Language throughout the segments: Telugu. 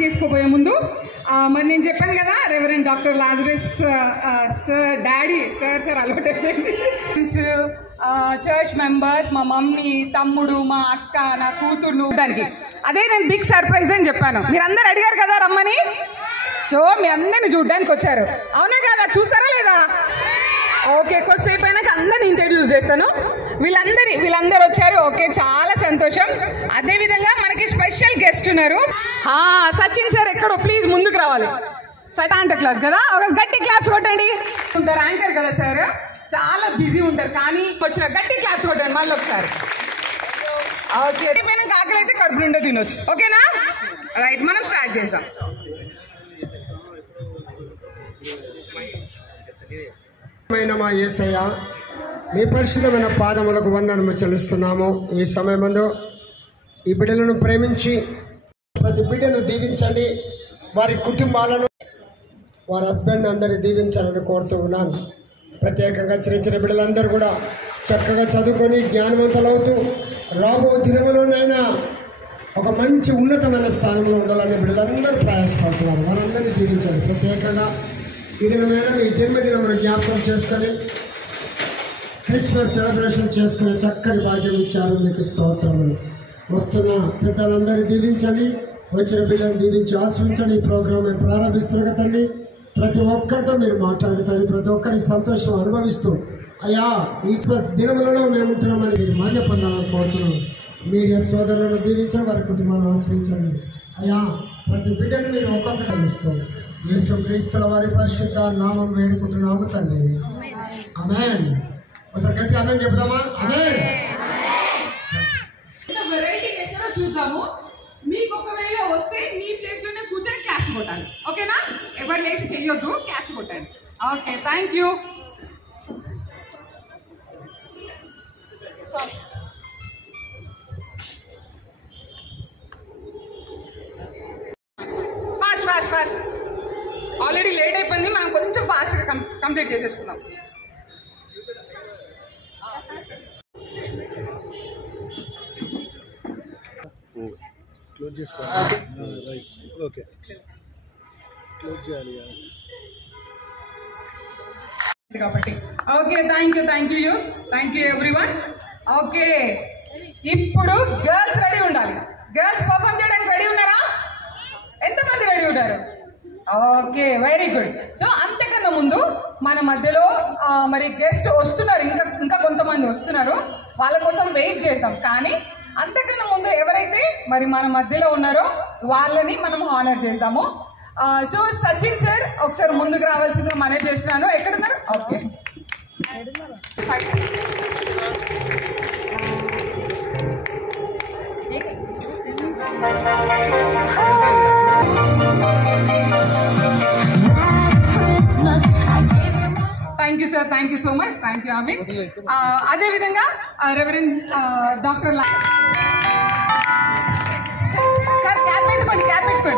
చేసుకోబోయే ముందు మరి నేను చెప్పాను కదా reverend doctor Lazarus sir daddy sir అలవాటు చర్చ్ మెంబర్స్, మా మమ్మీ, తమ్ముడు, మా అక్క, నా కూతురు దానికి అదే నేను బిగ్ సర్ప్రైజ్ అని చెప్పాను. మీరు అందరు అడిగారు కదా రమ్మని, సో మీ అందరిని చూడడానికి వచ్చారు. అవునా కదా? చూస్తారా లేదా? ఓకే, కొద్దిసేపు అయినాక అందరిని ఇంట్రడ్యూస్ చేస్తాను. వీళ్ళందరూ వచ్చారు. ఓకే, చాలా సంతోషం. అదేవిధంగా మనకి స్పెషల్ గెస్ట్ ఉన్నారు. సచిన్ సార్ ఎక్కడో, ప్లీజ్ ముందుకు రావాలి. సాంటా క్లాస్ కదా, ఒక గట్టి క్లాప్స్ కొట్టండి. ఉంటారు యాంకర్ కదా సార్, చాలా బిజీ ఉంటారు, కానీ వచ్చిన గట్టి క్లాప్స్ కొట్టండి మళ్ళీ ఒకసారి. ఓకే, అయిపోయినాక ఆకలి అయితే కడుపు నిండా తినొచ్చు. ఓకేనా? రైట్, మనం స్టార్ట్ చేద్దాం. మా యేసయ్య, మీ పరిశుద్ధమైన పాదములకు వందనము చెల్లిస్తున్నాము. ఈ సమయమందు ఈ బిడ్డలను ప్రేమించి ప్రతి బిడ్డను దీవించండి. వారి కుటుంబాలను, వారి హస్బెండ్ అందరినీ దీవించాలని కోరుతూ ఉన్నాను. ప్రత్యేకంగా చిన్న చిన్న బిడ్డలందరూ కూడా చక్కగా చదువుకొని జ్ఞానవంతులవుతూ రాబో దినములోనైనా ఒక మంచి ఉన్నతమైన స్థానంలో ఉండాలని బిడ్డలందరూ ప్రయాసపడుతున్నారు. వారందరినీ దీవించండి. ప్రత్యేకంగా ఈ దినమైన మీ జన్మదినమును జ్ఞాపకం చేసుకొని క్రిస్మస్ సెలబ్రేషన్ చేసుకునే చక్కటి భాగ్యం ఇచ్చారు. మీకు స్తోత్రములు. వస్తున్న పెద్దలందరినీ దీవించండి, వచ్చిన బిడ్డలను దీవించి ఆశ్రయించండి. ఈ ప్రోగ్రామ్ ప్రారంభిస్తున్న తండ్రి, ప్రతి ఒక్కరితో మీరు మాట్లాడుతారు. ప్రతి ఒక్కరి సంతోషం అనుభవిస్తూ అయ్యా ఈ దినములలో మేము ఉంటున్నామని మీరు మాన్య పొందాలని కోరుతున్నాం. మీడియా సోదరులను దీవించండి, వారి కుటుంబాలను ఆశ్రయించండి. అయ్యా ప్రతి బిడ్డను మీరు ఒక్కొక్కరు ఇస్తూ యేసుక్రీస్తుల వారి పరిశుద్ధ నామం వేడుకుంటున్నాము తండ్రి. ఆమేన్. ఒకసారి గట్టి ఆమేన్ చెప్దామా? ఆమేన్. వెరైటీ చేస్తారో చూద్దాము. మీకు ఒకవేళ వస్తే మీ ప్లేస్ లోనే కూర్చొని క్యాచ్ కొట్టాలి. ఓకేనా? ఎవరు లేసి చెయ్యొద్దు, క్యాచ్ కొట్టండి. Okay, thank you. Fast already late అయిపోయింది, మనం కొంచెం ఫాస్ట్గా కంప్లీట్ చేసేసుకుందాం. క్లోజ్ చేసుకోవాలి. రైట్, ఓకే, క్లోజ్ చేయాలి కాబట్టి. Okay, thank you everyone. Okay, ఇప్పుడు గర్ల్స్ రెడీ ఉండాలి. గర్ల్స్ పర్ఫామ్ చేయడానికి రెడీ ఉన్నారా? ఎంతమంది రెడీ ఉన్నారు? Okay, very good. సో అంతకన్నా ముందు మన మధ్యలో మరి గెస్ట్ వస్తున్నారు, ఇంకా కొంతమంది వస్తున్నారు. వాళ్ళ కోసం వెయిట్ చేద్దాం. కానీ అంతకన్నా ముందు ఎవరైతే మరి మన మధ్యలో ఉన్నారో వాళ్ళని మనం హానర్ చేద్దాము. సో సచిన్ సార్ ఒకసారి ముందుకు రావాల్సిందిగా మేనేజ్ చేస్తున్నాను. ఎక్కడున్నారు? Okay, thank you sir, thank you so much, thank you Amit. అదేవిధంగా రెవరెండ్ డాక్టర్ సార్ క్యాప్ పెట్టుకోండి.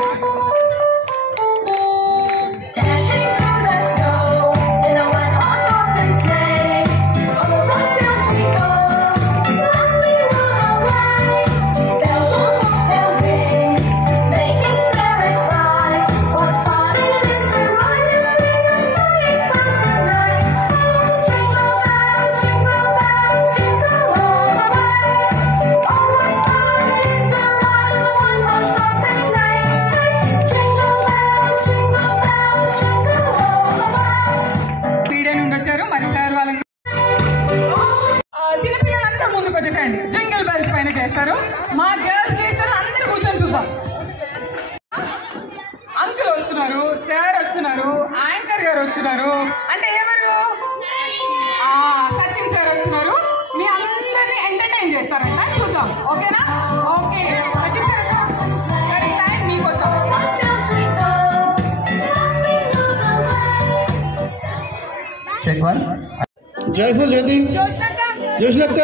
చిన్నపిల్లలందరూ ముందుకు వచ్చేసేయండి. జింగిల్ బెల్స్ పైన చేస్తారు, మా గర్ల్స్ చేస్తారు. అందరూ కూర్చొని చూద్దాం. అంకుల్ వస్తున్నారు, సార్ వస్తున్నారు, యాంకర్ గారు వస్తున్నారు. అంటే ఎవరు? సచిన్ సార్ వస్తున్నారు. మీ అందరినీ ఎంటర్టైన్ చేస్తారంట, చూద్దాం. ఓకేనా? ఓకే, సచిన్ సార్ సరే, టైం మీకోసం. జయఫుల్ జ్యోతి, జోష్నక్క,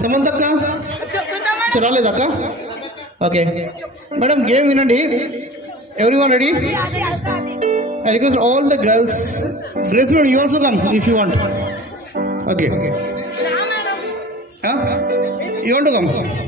సమంతక్క రాలేదక్క? ఓకే మేడం, గేమ్ వినండి. Everyone ready? I request all the girls, Grace madam, you also come if you want. Okay. You want to come?